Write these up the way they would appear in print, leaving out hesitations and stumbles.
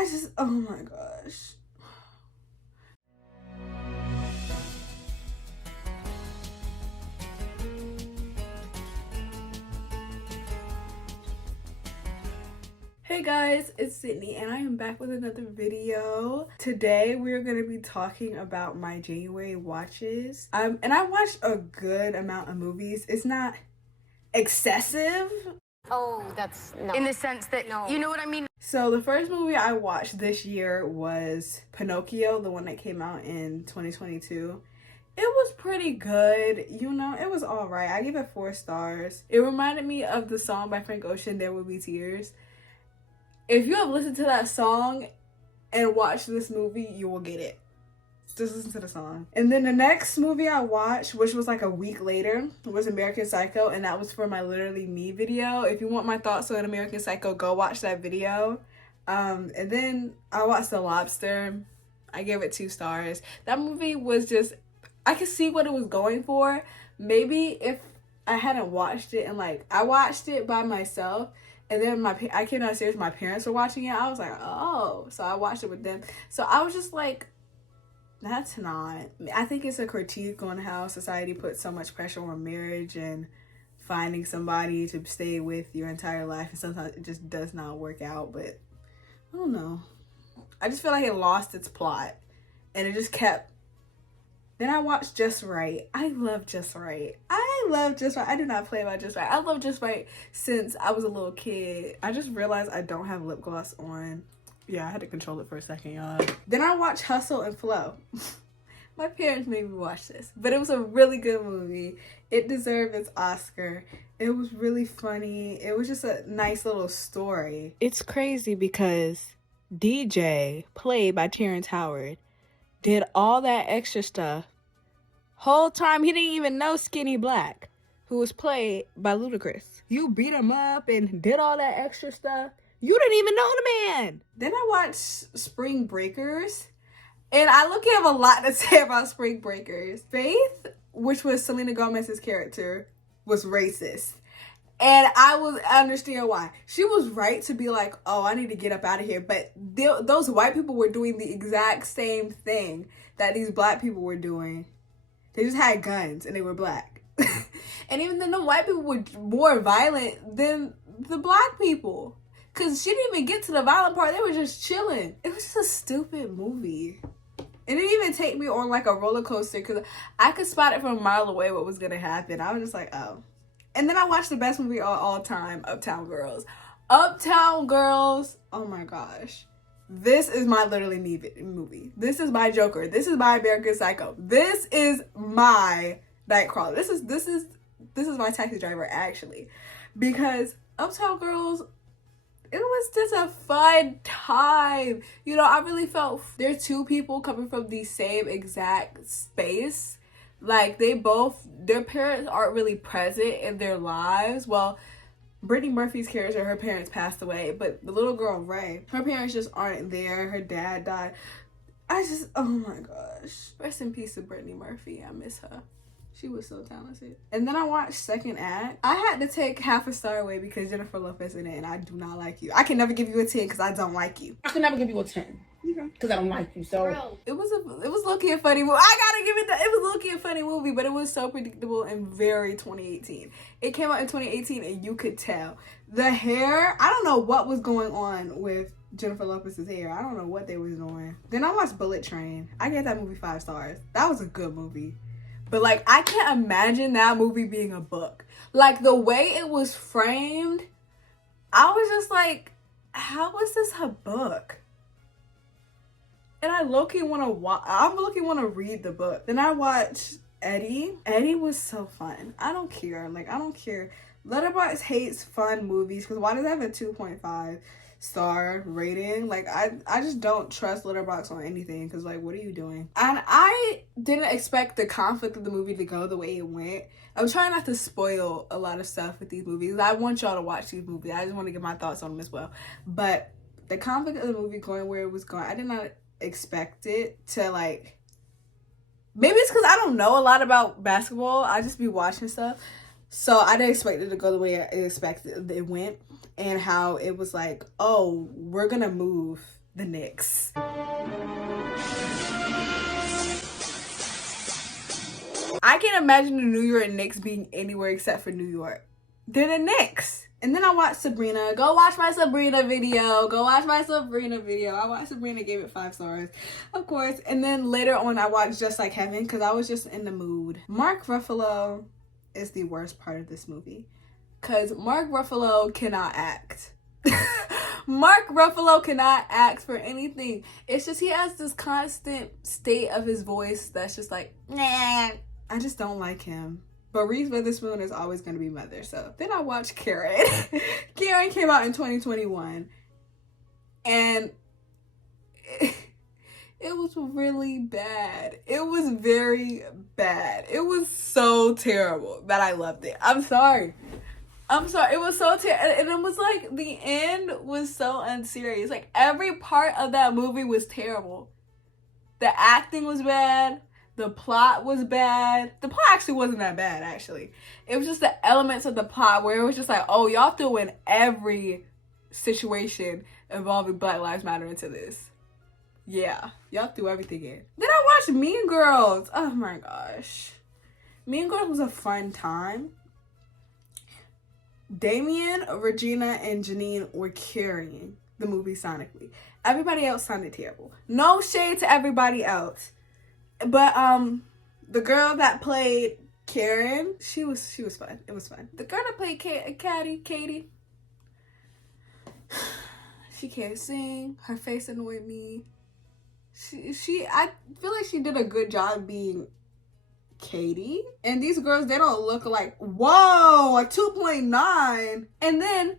Oh my gosh. Hey guys, it's Sydney and I am back with another video. Today we're going to be talking about my January watches. And I watched a good amount of movies. It's not excessive. Oh, that's no. In the sense that, no. You know what I mean? So the first movie I watched this year was Pinocchio, the one that came out in 2022. It was pretty good, you know, it was all right. I give it 4 stars. It reminded me of the song by Frank Ocean, There Will Be Tears. If you have listened to that song and watched this movie, you will get it. Just listen to the song. And then the next movie I watched, which was like a week later, was American Psycho, and that was for my Literally Me video. If you want my thoughts on American Psycho, go watch that video. And then I watched The Lobster. I gave it 2 stars. That movie was just, I could see what it was going for. Maybe if I hadn't watched it and like, I watched it by myself, and then I came downstairs, my parents were watching it. I was like, oh, so I watched it with them. So I was just like, that's not. I think it's a critique on how society puts so much pressure on marriage and finding somebody to stay with your entire life. And sometimes it just does not work out. But I don't know. I just feel like it lost its plot. And it just kept. Then I watched Just Right. I love Just Right. I do not play about Just Right. I love Just Right since I was a little kid. I just realized I don't have lip gloss on. Yeah, I had to control it for a second, y'all. Then I watched Hustle and Flow. My parents made me watch this, but it was a really good movie. It deserved its Oscar. It was really funny. It was just a nice little story. It's crazy because DJ, played by Terrence Howard, did all that extra stuff. Whole time he didn't even know Skinny Black, who was played by Ludacris. You beat him up and did all that extra stuff. You didn't even know the man. Then I watched Spring Breakers. And I look at have a lot to say about Spring Breakers. Faith, which was Selena Gomez's character, was racist. And I understand why. She was right to be like, oh, I need to get up out of here. But those white people were doing the exact same thing that these black people were doing. They just had guns and they were black. And even then, the white people were more violent than the black people. Because she didn't even get to the violent part. They were just chilling. It was just a stupid movie. It didn't even take me on like a roller coaster because I could spot it from a mile away what was going to happen. I was just like, oh. And then I watched the best movie of all time, Uptown Girls. Uptown Girls, oh my gosh. This is my Literally Me movie. This is my Joker. This is my American Psycho. This is my Nightcrawler. This is my Taxi Driver, actually. Because Uptown Girls, it was just a fun time. You know, I really felt they're 2 people coming from the same exact space. Like, their parents aren't really present in their lives. Well, Brittany Murphy's character, her parents passed away. But the little girl, Ray, her parents just aren't there. Her dad died. Oh my gosh. Rest in peace to Brittany Murphy. I miss her. She was so talented. And then I watched Second Act. I had to take half a star away because Jennifer Lopez in it, and I do not like you. I can never give you a 10 because I don't like you. I can never give you a 10 because I don't like you. So it was low-key a funny movie. I gotta give it that. It was low-key a funny movie, but it was so predictable and very 2018. It came out in 2018, and you could tell the hair. I don't know what was going on with Jennifer Lopez's hair. I don't know what they was doing. Then I watched Bullet Train. I gave that movie 5 stars. That was a good movie. But, like, I can't imagine that movie being a book. Like, the way it was framed, I was just like, how is this a book? And I low-key want to read the book. Then I watched Eddie. Eddie was so fun. I don't care. Like, I don't care. Letterboxd hates fun movies because why does it have a 2.5 star rating? Like, I just don't trust Letterboxd on anything because, like, what are you doing? And I didn't expect the conflict of the movie to go the way it went. I'm trying not to spoil a lot of stuff with these movies. I want y'all to watch these movies. I just want to get my thoughts on them as well. But the conflict of the movie going where it was going, I did not expect it to, like, maybe it's because I don't know a lot about basketball. I just be watching stuff. So I didn't expect it to go the way I expected it went. And how it was like, oh, we're going to move the Knicks. I can't imagine the New York Knicks being anywhere except for New York. They're the Knicks. And then I watched Sabrina. Go watch my Sabrina video. Go watch my Sabrina video. I watched Sabrina, gave it 5 stars, of course. And then later on, I watched Just Like Heaven because I was just in the mood. Mark Ruffalo is the worst part of this movie because Mark Ruffalo cannot act. Mark Ruffalo cannot act for anything. It's just he has this constant state of his voice that's just like, nah. I just don't like him. But Reese Witherspoon is always going to be mother. So then I watched Karen. Karen came out in 2021. And it was really bad. It was very bad. It was so terrible that I loved it. I'm sorry. It was so terrible. And it was like the end was so unserious. Like every part of that movie was terrible. The acting was bad. The plot was bad. The plot actually wasn't that bad, actually. It was just the elements of the plot where it was just like, oh, y'all threw in every situation involving Black Lives Matter into this. Yeah, y'all threw everything in. Then I watched Mean Girls. Oh my gosh. Mean Girls was a fun time. Damien, Regina, and Janine were carrying the movie sonically. Everybody else sounded terrible. No shade to everybody else. But the girl that played Karen, she was fun. It was fun. The girl that played Katie, she can't sing. Her face annoyed me. I feel like she did a good job being Katie. And these girls, they don't look like, whoa, a 2.9. And then,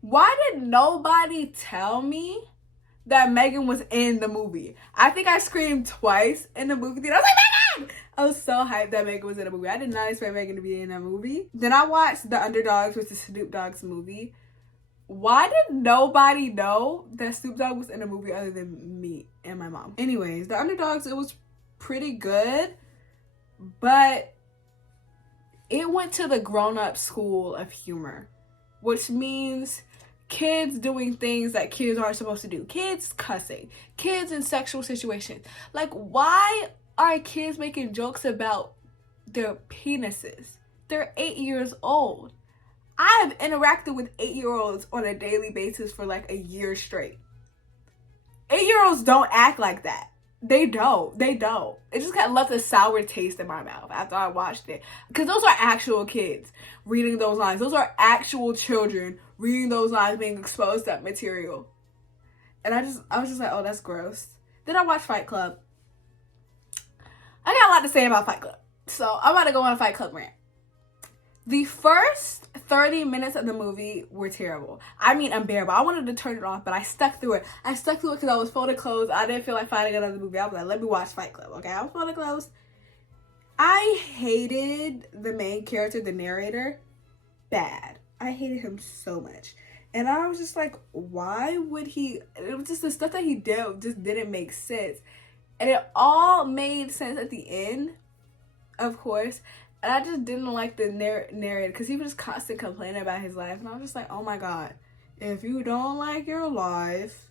why did nobody tell me that Megan was in the movie? I think I screamed twice in the movie theater. I was like, Megan! I was so hyped that Megan was in the movie. I did not expect Megan to be in that movie. Then I watched The Underdogs, which is Snoop Dogg's movie. Why did nobody know that Snoop Dogg was in the movie other than me and my mom? Anyways, The Underdogs, it was pretty good, but it went to the grown-up school of humor, which means kids doing things that kids aren't supposed to do. Kids cussing. Kids in sexual situations. Like, why are kids making jokes about their penises? They're 8 years old. I have interacted with 8-year-olds on a daily basis for like a year straight. 8-year-olds don't act like that. They don't. It just got left a sour taste in my mouth after I watched it. Because those are actual kids reading those lines. Those are actual children reading those lines, being exposed to that material. And I was just like, oh, that's gross. Then I watched Fight Club. I got a lot to say about Fight Club. So I'm about to go on a Fight Club rant. The first 30 minutes of the movie were terrible. I mean, unbearable. I wanted to turn it off, but I stuck through it. I stuck through it because I was folding clothes. I didn't feel like finding another movie. I was like, let me watch Fight Club, okay? I was folding clothes. I hated the main character, the narrator. Bad. I hated him so much. And I was just like, why would he? It was just the stuff that he did just didn't make sense. And it all made sense at the end, of course. And I just didn't like the narrator because he was just constantly complaining about his life. And I was just like, oh my God, if you don't like your life,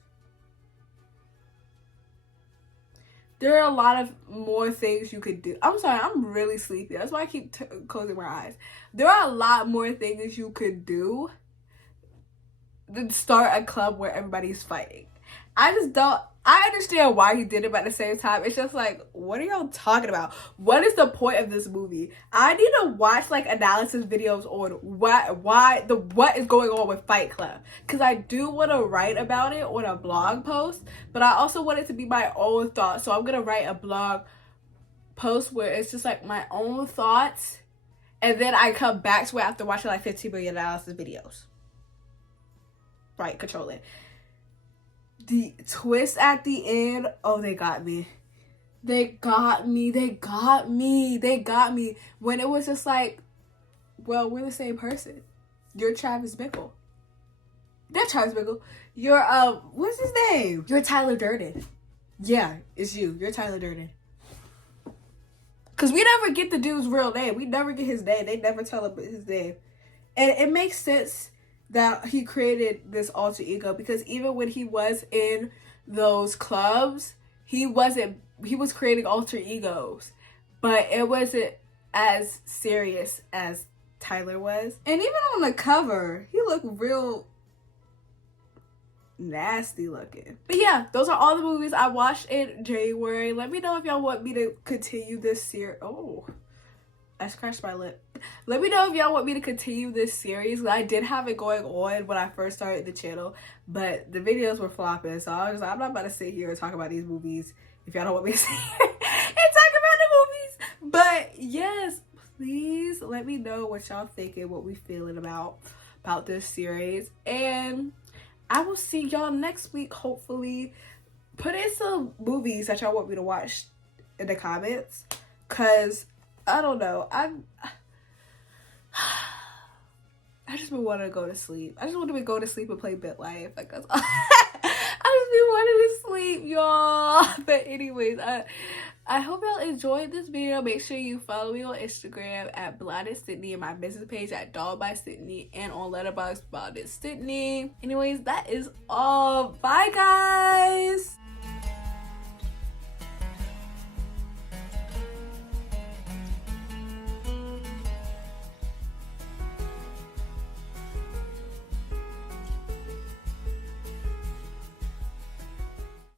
there are a lot of more things you could do. I'm sorry, I'm really sleepy. That's why I keep closing my eyes. There are a lot more things you could do than start a club where everybody's fighting. I understand why he did it, but at the same time, it's just like, what are y'all talking about? What is the point of this movie? I need to watch like analysis videos on what is going on with Fight Club, because I do want to write about it on a blog post, but I also want it to be my own thoughts. So I'm gonna write a blog post where it's just like my own thoughts, and then I come back to it after watching like 15 million analysis videos. Right, control it. The twist at the end, oh, they got me. They got me. When it was just like, well, we're the same person. You're Travis Bickle. They're Travis Bickle. You're, what's his name? You're Tyler Durden. Yeah, it's you. You're Tyler Durden. Because we never get the dude's real name. We never get his name. They never tell him his name. And it makes sense that he created this alter ego, because even when he was in those clubs, he was creating alter egos, but it wasn't as serious as Tyler was. And even on the cover, he looked real nasty looking. But yeah, those are all the movies I watched in January. Let me know if y'all want me to continue this series. Oh, I scratched my lip. Let me know if y'all want me to continue this series. I did have it going on when I first started the channel, but the videos were flopping, so I was like, I'm not about to sit here and talk about these movies if y'all don't want me to sit here and talk about the movies. But yes, please let me know what y'all thinking, what we feeling about this series, and I will see y'all next week. Hopefully, put in some movies that y'all want me to watch in the comments, cause I don't know, I just been wanting to go to sleep. I just want to go to sleep and play BitLife. Like, that's all. I just been wanting to sleep, y'all. But anyways, I hope y'all enjoyed this video. Make sure you follow me on Instagram at Blinded Sydney, and my business page at Doll by Sydney, and on Letterboxd Blinded Sydney. Anyways, that is all. Bye, guys.